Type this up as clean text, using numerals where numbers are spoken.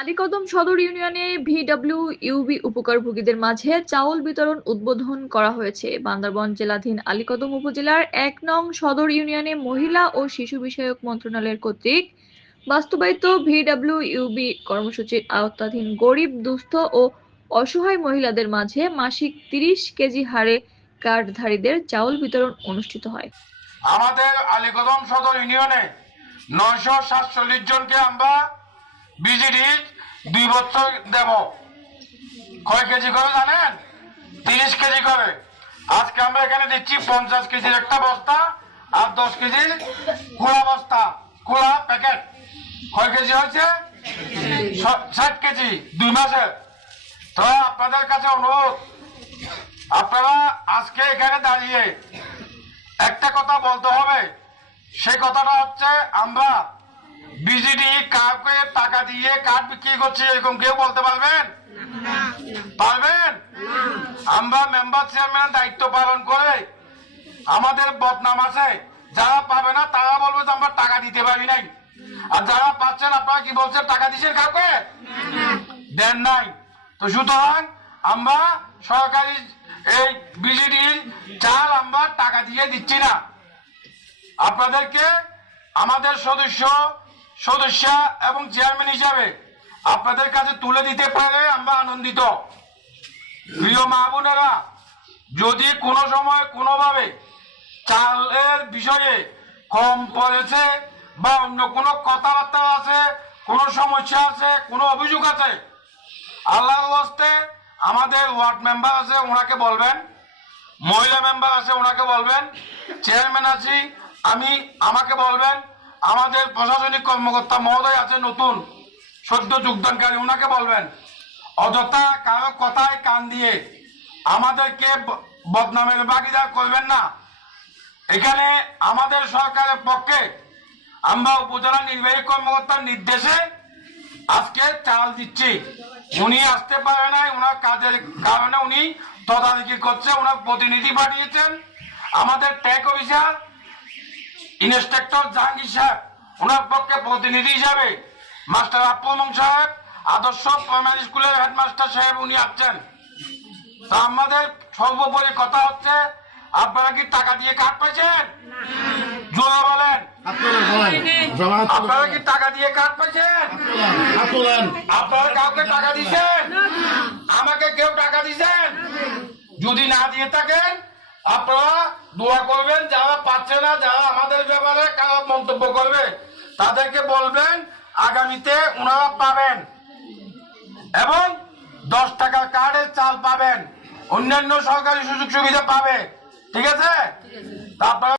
আলীকদম সদর ইউনিয়নে ভিডব্লিউইউবি উপকারভোগীদের মাঝে চাউল বিতরণ উদ্বোধন করা হয়েছে। বান্দরবান জেলাধীন আলীকদম উপজেলার ১ নং সদর ইউনিয়নে মহিলা ও শিশু বিষয়ক মন্ত্রণালয় কর্তৃক বাস্তবায়িত ভিডব্লিউইউবি কর্মসূচির আওতাধীন গরিব, দুস্থ ও অসহায় মহিলাদের মাঝে মাসিক ৩০ কেজি হারে কার্ডধারীদের চাউল বিতরণ অনুষ্ঠিত হয়। আমাদের আলীকদম সদর ইউনিয়নে ৯৪৭ জনকে আমরা বিজিডি ২ বছর দেব। কয় কেজি করে জানেন? ৩০ কেজি করে। আজকে আমরা এখানে দিচ্ছি ৫০ কেজির একটা বস্তা আর ১০ কেজির খোলা বস্তা, খোলা প্যাকেট। কয় কেজি হয়েছে? ৬০ কেজি ২ মাসে। তো আপনাদের কাছে অনুরোধ, আপনারা আজকে এখানে দাঁড়িয়ে একটা কথা বলতে হবে। সেই কথাটা হচ্ছে, আমরা বিজিডি কাউকে টাকা দিয়ে কার্ড বিক্রি করছি এরকম কেউ বলতে পারবেন? পারবেন? আমরা মেম্বার চেয়ারম্যানের দায়িত্ব পালন করে আমাদের বদনাম আছে। যারা পাবে না তারা বলবে যে আমরা টাকা দিতে পারি নাই, আর যারা পাচ্ছেন আপনারা কি বলছেন? টাকা দিচ্ছেন, কাউকে দেন নাই। তো সুতরাং আমরা সরকারি এই বিজিডি চাল আমরা টাকা দিয়ে দিচ্ছি না। আপনাদেরকে আমাদের সদস্য এবং চেয়ারম্যান হিসাবে আপনাদের কাছে তুলে দিতে পারে আমরা আনন্দিত। প্রিয় মা বোনেরা, যদি কোনো সময় কোনোভাবে চালের বিষয়ে কম পড়েছে বা অন্য কোনো কথাবার্তা আছে, কোনো সমস্যা আছে, কোনো অভিযোগ আছে, আল্লাহর ওয়াস্তে আমাদের ওয়ার্ড মেম্বার আছে ওনাকে বলবেন, মহিলা মেম্বার আছে ওনাকে বলবেন, চেয়ারম্যান আছি আমাকে বলবেন, আমাদের প্রশাসনিক কর্মকর্তা মহোদয় আছে নতুন সদ্য যোগদানকারী, ওনাকে বলবেন। অযথা কারো কথায় কান দিয়ে আমাদেরকে বদনামের ভাগিদার করবেন না। এখানে আমাদের সরকারের পক্ষে আমরা উপজেলা নির্বাহী কর্মকর্তার নির্দেশে আজকে চাল দিচ্ছি। উনি আসতে পারে নাই, ওনার কাজের কারণে উনি তদারকি করছে, ওনার প্রতিনিধি পাঠিয়েছেন। আমাদের ট্যাগ অফিসার ইন্সপেক্টর জাহাঙ্গীর সাহেব, ওনার পক্ষে প্রতিনিধি হিসাবে মাস্টার আপ্পমং সাহেব, আদর্শ প্রাইমারি স্কুলের হেডমাস্টার সাহেব উনি আসছেন। তা আমাদের সর্বোপরি কথা হচ্ছে, আপনারা কি টাকা দিয়ে কার্ড পাইছেন? জোরে বলেন, আপনারা কি টাকা দিয়ে কার্ড পাইছেন? আপনারা কাউকে টাকা দিচ্ছেন? আমাকে কেউ টাকা দিচ্ছেন? যদি না দিয়ে থাকেন আপনারা দোয়া করবেন। যারা পাচ্ছে না, যারা আমাদের ব্যাপারে খারাপ মন্তব্য করবে তাদেরকে বলবেন আগামীতে ওনারা পাবেন এবং ১০ টাকার কার্ডের চাল পাবেন, অন্যান্য সরকারি সুযোগ সুবিধা পাবে। ঠিক আছে? আপনারা